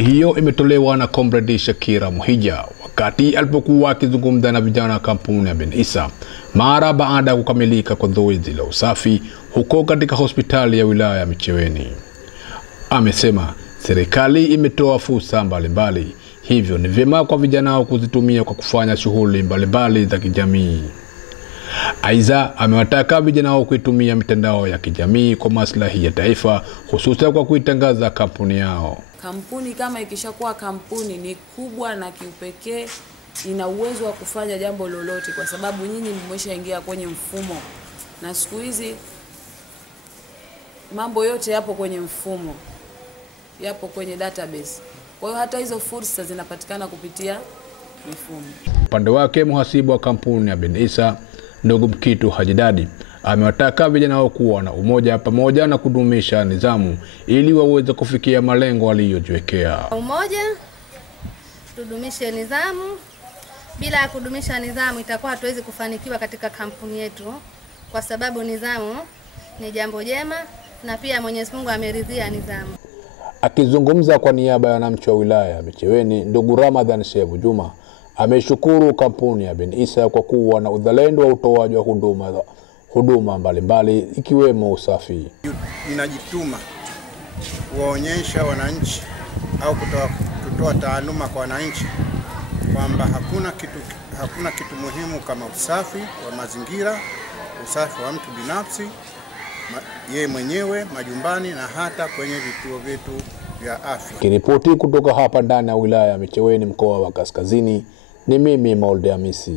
Hiyo imetolewa na Comrade Shakira Muhija wakati alipokuwa akizungumza na vijana wa kampuni ya Ben Isa mara baada ya kukamilika kwa zoezi la usafi huko katika hospitali ya wilaya ya Micheweni. Amesema serikali imetoa fursa mbalimbali, hivyo ni vyema kwa vijana hao kuzitumia kwa kufanya shughuli mbalimbali za kijamii. Aidha, amewataka vijana hao kuitumia mitandao ya kijamii kwa maslahi ya taifa, hususan kwa kuitangaza kampuni yao. Kampuni kama ikishakuwa kampuni ni kubwa na kiupekee, ina uwezo wa kufanya jambo lolote kwa sababu nyinyi mmeshaingia kwenye mfumo. Na siku hizi mambo yote yapo kwenye mfumo, yapo kwenye database. Kwa hiyo hata hizo fursa zinapatikana kupitia mifumo. Upande wake mhasibu wa kampuni ya Ben Isa ndugu Mkitu Hajidadi amewataka vijana hao kuwa na umoja pamoja na kudumisha nidhamu ili waweze kufikia malengo waliyojiwekea. Umoja, tudumishe nidhamu. Bila kudumisha nidhamu itakuwa hatuwezi kufanikiwa katika kampuni yetu, kwa sababu nidhamu ni jambo jema na pia Mwenyezi Mungu ameridhia nidhamu. Akizungumza kwa niaba ya wananchi wa wilaya ya Micheweni, ndugu Ramadhan Shebu Juma ameshukuru kampuni ya Ben Isa kwa kuwa na uzalendo wa utoaji wa huduma mbalimbali ikiwemo usafi. Inajituma kuonyesha wananchi au kutoa taaluma kwa wananchi kwamba hakuna kitu muhimu kama usafi wa mazingira, usafi wa mtu binafsi, yeye mwenyewe, majumbani na hata kwenye vituo vyetu vya afya. Kiripoti kutoka hapa ndani ya wilaya ya Micheweni, mkoa wa Kaskazini, ni mimi Maulde Hamisi.